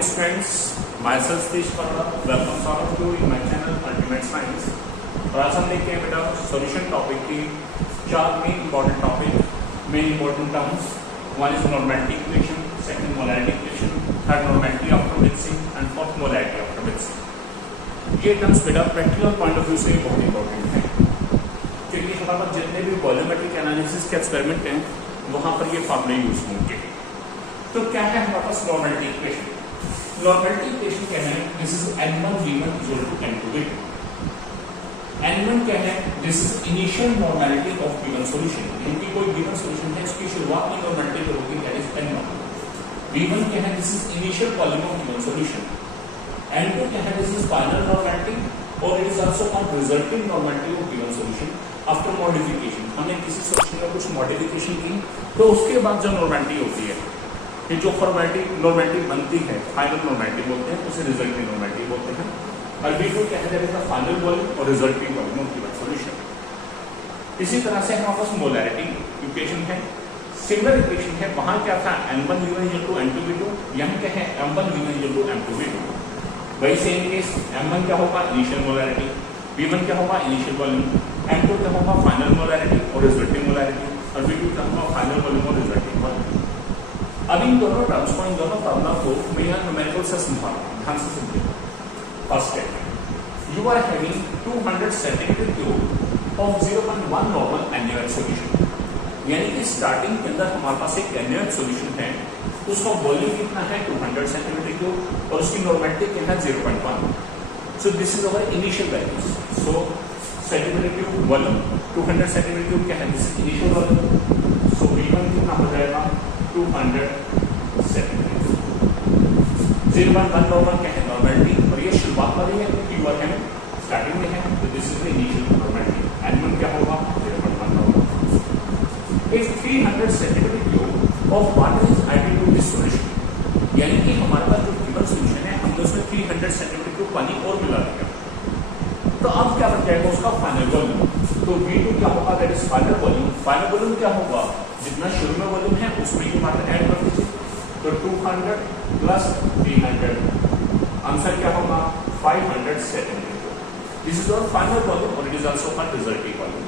morning students, myself Satish Parada, welcome all of you in my channel Ultimate Science। और आज हम देखते हैं बेटा सॉल्यूशन टॉपिक की चार main important topic, main important terms. One is normality equation, second molarity equation, third normality after mixing and fourth molarity after mixing. ये terms बेटा प्रैक्टिकल पॉइंट ऑफ व्यू से बहुत इंपॉर्टेंट है, क्योंकि हमारे पास जितने भी वॉल्यूमेट्रिक एनालिसिस के एक्सपेरिमेंट हैं वहाँ पर ये फॉर्मूले यूज होंगे। तो क्या है हमारे पास नॉर्मेलिटी इक्वेशन? नॉर्मेलिटी इक्वेशन क्या है? This is n1 v1 equal to n2 v2। n1 क्या है? This is initial normality of given solution, यानी कोई गिवन सॉल्यूशन है उसकी शुरुआत में नॉर्मेलिटी जो होगी दैट इज n1। v1 क्या है? This is initial volume of given solution. n2 क्या है? दिस इज फाइनल नॉर्मेलिटी और it is also called resulting normality of given solution after modification. हमने किसी सॉल्यूशन में कुछ मॉडिफिकेशन की तो उसके बाद जो नॉर्मेलिटी होती है, ये जो नॉर्मेलिटी बनती है फाइनल नॉर्मेलिटी बोलते हैं, उसे रिजल्टिंग नॉर्मेलिटी बोलते हैं। और v2 क्या है? That is the final volume और resulting volume of given solution. इसी तरह से हमारे पास मोलैरिटी इक्वेशन है, सिमिलर इक्वेशन है। वहां क्या था? n1 v1 equal to n2 v2, यहां क्या है? m1 v1 equal to m2 v2। वही सेम केस, m1 क्या होगा? इनिशियल मोलैरिटी, v1 क्या होगा? इनिशियल वॉल्यूम, m2 क्या होगा? फाइनल मोलैरिटी और रिजल्टिंग मोलैरिटी, और v2 क्या होगा? फाइनल वॉल्यूम और रिजल्टिंग वॉल्यूम। अब इन दोनों टर्म्स को, इन दोनों फॉर्मूला को मैं यहाँ न्यूमेरिकल से समझाऊंगा, ध्यान से सुनिए। First statement, you are having 200 centimetre cube of 0.1 normal annual solution, यानी कि स्टार्टिंग के अंदर हमारे पास एक एन्युअल सॉल्यूशन है, उसका वॉल्यूम कितना है? 200 सेंटीमीटर क्यूब और उसकी नॉर्मेलिटी क्या है? 0.1। सो this is our initial values. So centimetre cube volume 200 centimetre cube क्या है? This is initial volume. So v1 कितना हो जाएगा? 200 सेंटीमीटर। 0.1 नॉर्मल क्या है? नॉर्मेलिटी, और ये शुरुआत वाली है क्योंकि यू आर हैविंग स्टार्टिंग में है, तो this is the initial normality. n1 क्या होगा? 0.1 normal. If 300 centimetre cube of water is added to this solution, यानी कि हमारे पास जो गिवन सॉल्यूशन है हमने उसमें 300 सेंटीमीटर क्यूब पानी और मिला दिया, तो अब क्या बन जाएगा उसका फाइनल वॉल्यूम। तो v2 क्या होगा? That is final volume. Final volume क्या होगा? जितना शुरू में वॉल्यूम है उसमें ये मात्रा ऐड कर दीजिए, तो 200 प्लस 300, आंसर क्या होगा? 500 centimetre. This is our final volume और it is also called resulting volume.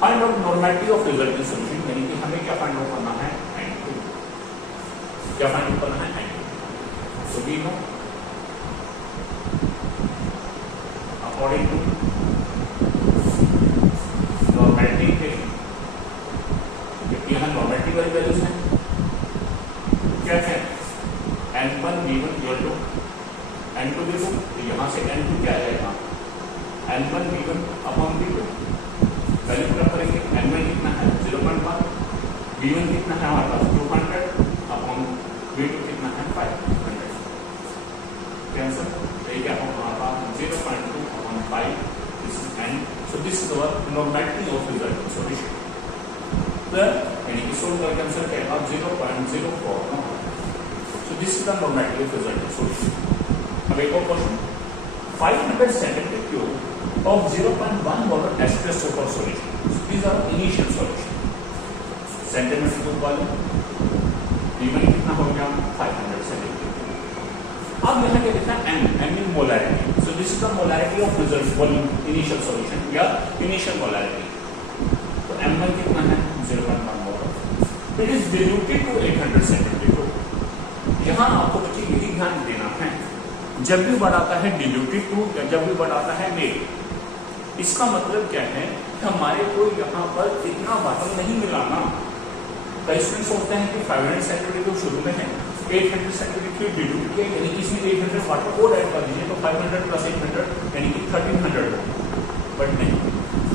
Find out normality of resulting solution, यानी कि हमें क्या फाइंड आउट करना है? n2। क्या फाइंड आउट करना है? n2। So we know according to normality equation, यहाँ नॉर्मेलिटी वाली वैल्यूज हैं, क्या है? n1 v1 equal to n2 v2, तो यहाँ से n2 क्या आ जाएगा? n1 v1 upon v2। Value क्या करेंगे? n1 कितना है? 0.1, v1 कितना है हमारे पास? 200 अपॉन v2 कितना है? 500। कैंसर, तो ये क्या होगा हमारे पास? 0.2 upon 5, this is n। So this is our normality of resulting solution. यानी कि सोल्व करके आंसर क्या आएगा? 0.04। So this is the normality of resulting solution. अब एक और question, 500 centimetre cube of 0.1 molar H2SO4 solution, these are initial solution. Centimetre cube volume, v1 कितना हो गया? 500 सेंटीमीटर क्यूब। अब यहाँ क्या लिखना है? n mean molarity. So this is the molarity of result volume initial solution या इनिशियल मोलैरिटी। तो m1 कितना है? 0.1 molar. It is diluted to 800 centimetre cube. यहाँ आपको बच्चे यही ध्यान देना है, जब भी वर्ड आता है डिल्यूटेड टू या जब भी वर्ड आता है मेड, इसका मतलब क्या है कि हमारे को यहाँ पर इतना वाटर नहीं मिलाना। कई स्टूडेंट सोचते हैं कि 500 सेंटीमीटर क्यूब शुरू में है, 800 सेंटीमीटर क्यूब डिल्यूट किया, यानी कि इसमें 800 वाटर और ऐड कर दीजिए तो 500 प्लस 800 यानी कि 1300। बट नहीं,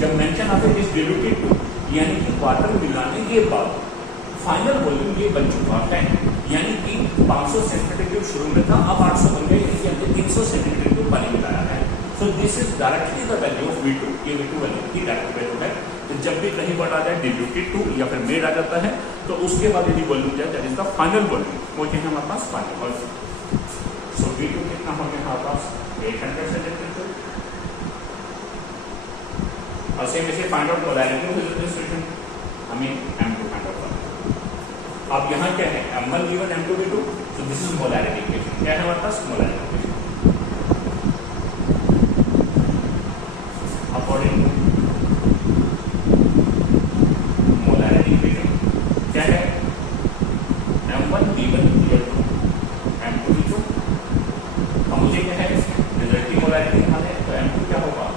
जब मेंशन आता है इज डिल्यूटेड टू, यानी कि वाटर मिलाने के बाद फाइनल वॉल्यूम ये बन चुका है, यानी कि 500 सेंटीमीटर क्यूब शुरू में था, अब 800 बन गए, यानी कि हमने 300 सेंटीमीटर क्यूब पानी मिलाया है। सो this is directly the value of v2। ये v2 वैल्यू की डायरेक्ट वैल्यू है। तो जब भी कहीं वर्ड आ जाए डिल्यूटेड टू या फिर मेड आ जाता है, तो उसके बाद यदि वॉल्यूम जाए that is the final volume, वो क्या है हमारे पास? Final volume. सो v2 कितना हो गया हमारे पास? 800 सेंटीमीटर क्यूब। और सेम ऐसे find out molarity of resulting solution, हमें m2 फाइंड आउट करना है। अब यहाँ क्या है M1 V1 M2 V2, तो दिस इज मोलैरिटी इक्वेशन। क्या है हमारे पास molarity equation according to molarity equation क्या है M1 V1 equal to M2 V2। अब मुझे क्या है रिजल्ट की मोलैरिटी निकालना है, तो M2 क्या होगा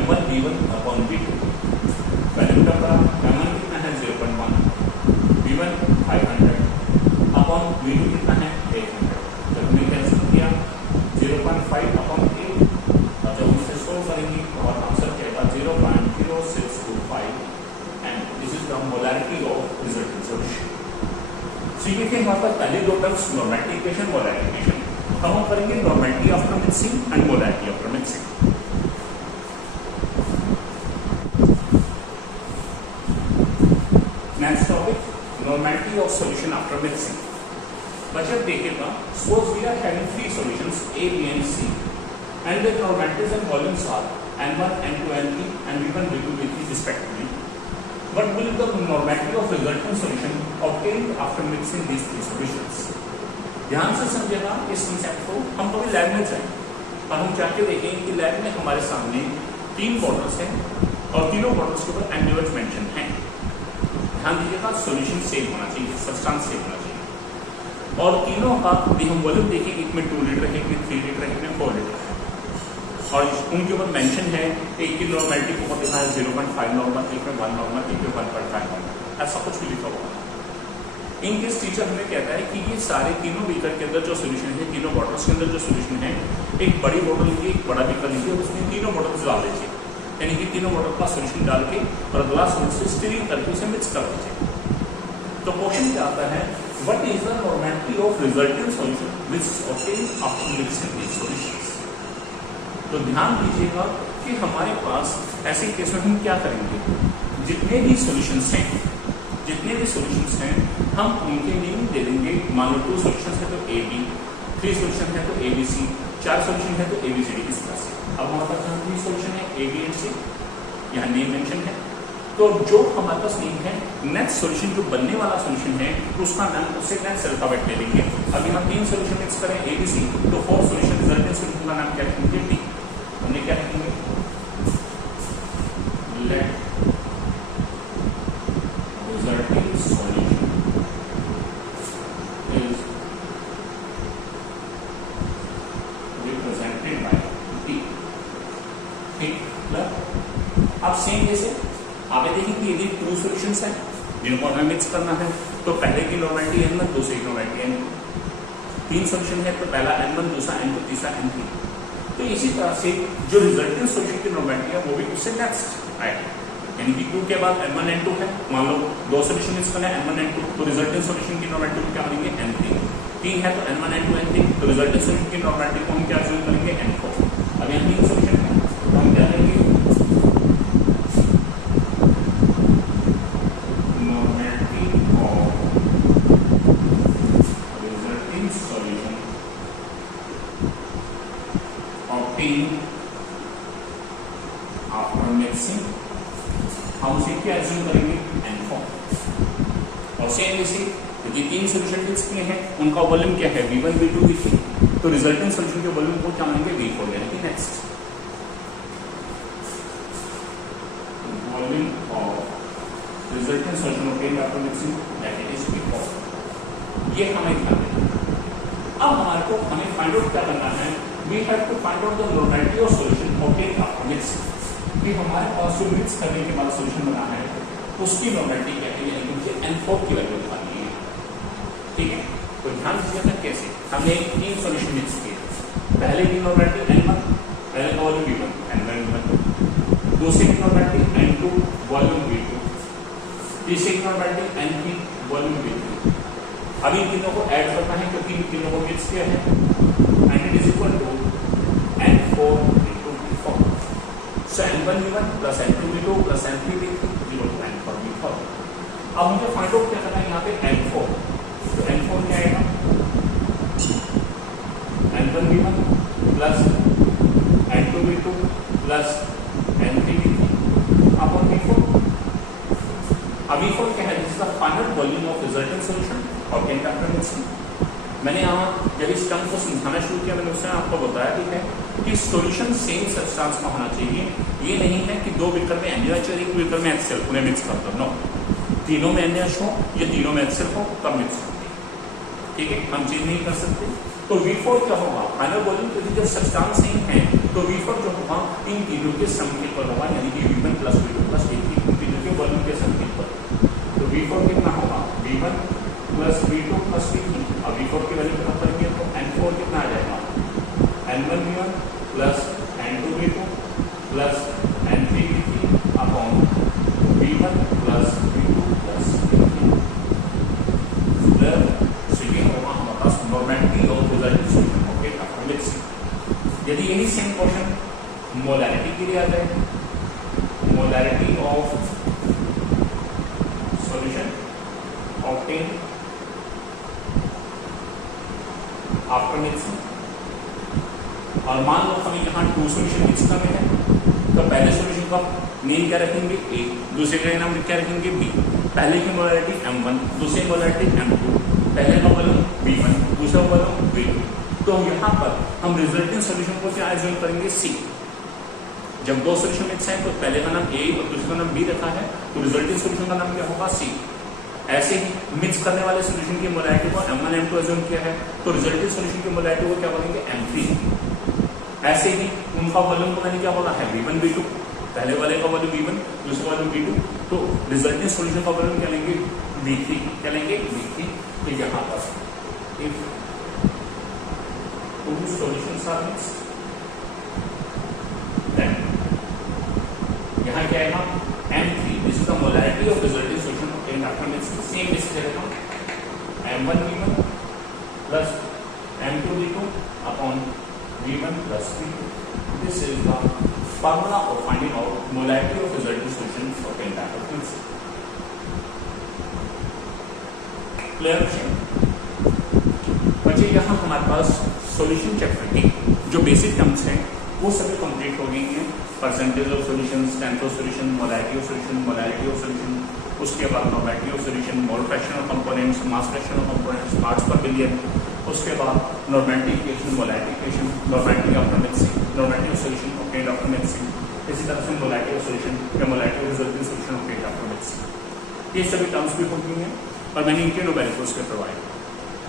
M1 V1 upon V2। Value क्या होगा M1 कितना है 0.1, V1 500 अपॉन V2 कितना है 800। जब हमने कैंसिल किया 0.5 अपॉन 8, और जब हम इसे सोल्व करेंगे तो आंसर क्या आएगा 0.0625 and this is the molarity of resultant solution. So ये थे हमारे पास पहले दो terms normality equation molarity equation. अब हम करेंगे normality after mixing and molarity after mixing. Next topic normality of solution after mixing. बच्चे अब देखिएगा suppose we are having three solutions A, B and C and their normalities and volumes are N1, N2, N3 and V1, V2, V3 respectively. What will the normality of resultant solution obtained after mixing these three solutions? ध्यान से समझिएगा इस concept को। हम कभी lab में जाएं और हम जाके देखेंगे कि लैब में हमारे सामने 3 बॉटल्स हैं और तीनों बॉटल्स के ऊपर एंटीवर्ड्स मेंशन हैं। ध्यान दीजिएगा सॉल्यूशन सेम होना चाहिए, सब्सटेंस सेम होना चाहिए, और तीनों का भी हम वॉल्यूम देखेंगे, एक में 2 लीटर है, एक में 3 लीटर है, एक में 4 लीटर है, और उनके ऊपर मेंशन है एक की नॉर्मेलिटी के ऊपर लिखा है 0.5 नॉर्मल, एक में 1 नॉर्मल, एक में 1.5 नॉर्मल, ऐसा कुछ भी लिखा हुआ है। इन केस टीचर हमें कहता है कि ये सारे तीनों बीकर के अंदर जो सोल्यूशन है, तीनों बॉटल्स के अंदर जो सोल्यूशन है, एक बड़ी बोतल लीजिए, एक बड़ा बीकर लीजिए, उसमें तीनों बॉटल्स डाल दीजिए, यानी कि तीनों बॉटल का सोल्यूशन डाल के और ग्लास से स्टीरिंग करके उसे मिक्स कर दीजिए। तो क्वेश्चन क्या आता है what is the normality of resultant solution which is obtained after mixing these solutions. तो ध्यान दीजिएगा कि हमारे पास ऐसे केस में हम क्या करेंगे, जितने भी सॉल्यूशंस हैं हम उनके नेम दे देंगे। मान लो 2 सॉल्यूशंस है तो A B, 3 सॉल्यूशन है तो A B C, 4 सॉल्यूशन है तो A B C D, इस तरह से। अब हमारे पास यहाँ 3 सॉल्यूशन है A B and C, यहाँ नेम मेंशन है, तो जो हमारे पास नेम है नेक्स्ट सॉल्यूशन जो बनने वाला सॉल्यूशन है उसका नाम, उससे नेक्स्ट अल्फाबेट ले लेंगे। अब यहाँ 3 सॉल्यूशन मिक्स करें A B C, तो 4 सॉल्यूशन रिजल्टेंट सॉल्यूशन का नाम क्या रखेंगे D। हमने क्या रखेंगे let resulting solution is represented by D। ठीक, अब सेम जैसे आगे देखेंगे यदि 2 सॉल्यूशंस हैं जिनको हमें मिक्स करना है तो पहले की नॉर्मेलिटी N1, दूसरे की नॉर्मेलिटी N2। 3 सॉल्यूशन है तो पहला N1, दूसरा N2, तीसरा N3। तो इसी तरह से जो रिजल्टेंट सॉल्यूशन की नॉर्मेलिटी है वो भी उससे नेक्स्ट आएगा, यानी कि 2 के बाद N1 N2 है, मान लो 2 सॉल्यूशन मिक्स करना है N1 N2, तो रिजल्टेंट सॉल्यूशन की नॉर्मेलिटी को क्या करेंगे N3। 3 है तो N1 N2 N3, तो रिजल्टेंट सॉल्यूशन की नॉर्मेलिटी को हम क्या अज्यूम करेंगे N4। अब यहाँ 3 सॉल्यूशन है तो हम क्या करेंगे आफ्टर मिक्सिंग, हम उसे क्या अज्यूम करेंगे N4। और सेम इसी यदि 3 सॉल्यूशन मिक्स किए हैं उनका वॉल्यूम क्या है V1, V2, V3, तो रिजल्टेंट सॉल्यूशन के वॉल्यूम को क्या मानेंगे V4, यानी कि next volume of resultant solution obtained after mixing that is V4। ये हमें ध्यान देना। अब हमारे को हमें फाइंड आउट क्या करना है, we have to find out the normality of solution obtained after mixing। कि हमारे पास जो मिक्स करने के बाद सॉल्यूशन बना है उसकी नॉर्मेलिटी क्या है, यानी कि मुझे N4 की वैल्यू निकालनी है। ठीक है, तो ध्यान दीजिएगा कैसे हमने 3 सॉल्यूशन मिक्स किए, पहले की नॉर्मेलिटी N1, पहले का वॉल्यूम V1 N1, दूसरे की नॉर्मेलिटी N2 वॉल्यूम V2, तीसरे की नॉर्मेलिटी N3 वॉल्यूम V3। अब इन तीनों को ऐड करना है क्योंकि इन तीनों को मिक्स किया है and it is equal to N4 into V4। So N1 V1 plus N2 V2 plus N3 V3 is equal to N4 V4। अब मुझे फाइंड आउट क्या करना है यहाँ पे N4, तो N4 क्या आएगा N1 V1 plus N2 V2 plus N3 V3 upon V4। अब V4 क्या है, this is the final volume of resultant solution obtained after mixing. मैंने यहाँ जब इस टर्म को समझाना शुरू किया मैंने उससे आपको बताया ठीक है कि सॉल्यूशन सेम सब्सटेंस का होना चाहिए। ये नहीं है कि 2 बीकर में NaOH एक बीकर में HCl उन्हें मिक्स कर दो, नो, तीनों में NaOH हो या तीनों में HCl हो तब मिक्स होंगे, ठीक है, हम चेंज नहीं कर सकते। तो V4 क्या होगा, फाइनल वॉल्यूम, क्योंकि जब सब्सटेंस सेम है तो V4 जो होगा इन तीनों के सम के पर होगा, यानी कि V1 plus V2 plus V3 इन तीनों के वॉल्यूम के सम के पर। तो V4 कितना होगा, V1 plus V2 plus V3। अब V4 की वैल्यू कितना करेंगे तो N4 कितना आ जाएगा, N1 V1 plus N2 V2 plus N3 V3 upon V1 plus V2 plus V3। ये होगा हमारे पास normality of resultant solution obtained after mixing. यदि यही सेम क्वेश्चन मोलैरिटी के लिए आ जाए, molarity of solution obtained after mixing, और मान लो हमें यहाँ 2 सॉल्यूशन मिक्स करने हैं, तो पहले सॉल्यूशन का नेम क्या रखेंगे A, दूसरे का नाम क्या रखेंगे B। पहले की मोलैरिटी M1, दूसरी मोलैरिटी M2, पहले का वॉल्यूम V1, दूसरा वॉल्यूम V2। तो यहाँ पर हम रिजल्टेंट सॉल्यूशन को क्या एज्यूम करेंगे C। जब 2 सॉल्यूशन मिक्स हैं तो पहले का नाम A और दूसरे का नाम B रखा है, तो रिजल्टेंट सॉल्यूशन का नाम क्या होगा C। ऐसे ही मिक्स करने वाले सॉल्यूशन की मोलैरिटी को M1 M2 एज्यूम किया है, तो रिजल्टेंट सॉल्यूशन की मोलैरिटी को क्या बोलेंगे M3। ऐसे ही उनका वॉल्यूम को मैंने क्या बोला है V1 V2, पहले वाले का वॉल्यूम V1, दूसरे वॉल्यूम V2, तो रिजल्टेंट सॉल्यूशन का वॉल्यूम क्या लेंगे V3, क्या लेंगे V3। तो यहाँ पर if 2 solutions are mixed, then यहाँ क्या आएगा M3, this is the molarity of resulting solution obtained after mixing। Same mix करेगा M1 V1 plus M2 V2 upon V1 plus V2। This is the formula of finding out molarity of resulting solution obtained after mixing। Clear है? बच्चे यहाँ हमारे पास solution chapter की जो basic terms हैं वो सभी कंप्लीट हो गई हैं। Percentage of solution, strength of solution, molarity of solution, molarity of solution, उसके बाद normality of solution, mole fraction of components, mass fraction of components, parts पर बिलियन, उसके बाद normality equation, molarity equation, normality after mixing, normality of solution obtained after mixing, इसी तरह से molarity of solution या molarity of resulting solution obtained after mixing. ये सभी terms भी होती हैं और मैंने इनके न्यूमेरिकल्स के प्रोवाइड।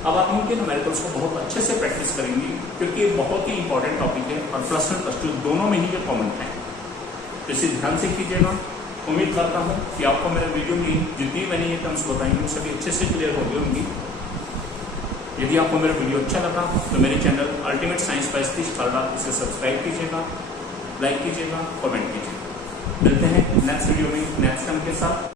अब आप इनके न्यूमेरिकल्स को बहुत अच्छे से प्रैक्टिस करेंगे क्योंकि ये बहुत ही इंपॉर्टेंट टॉपिक है और प्लस 1 प्लस 2 दोनों में ही ये कॉमन है, तो इसे ध्यान से कीजिएगा। उम्मीद करता हूँ कि आपको मेरे वीडियो में जितनी मैंने ये टर्म्स बताई वो सभी अच्छे से क्लियर हो गई होंगी। यदि आपको मेरा वीडियो अच्छा लगा तो मेरे channel ultimate science by Satish Khalra इसे सब्सक्राइब कीजिएगा, लाइक कीजिएगा, कमेंट कीजिएगा। मिलते हैं नेक्स्ट वीडियो में नेक्स्ट टर्म के साथ।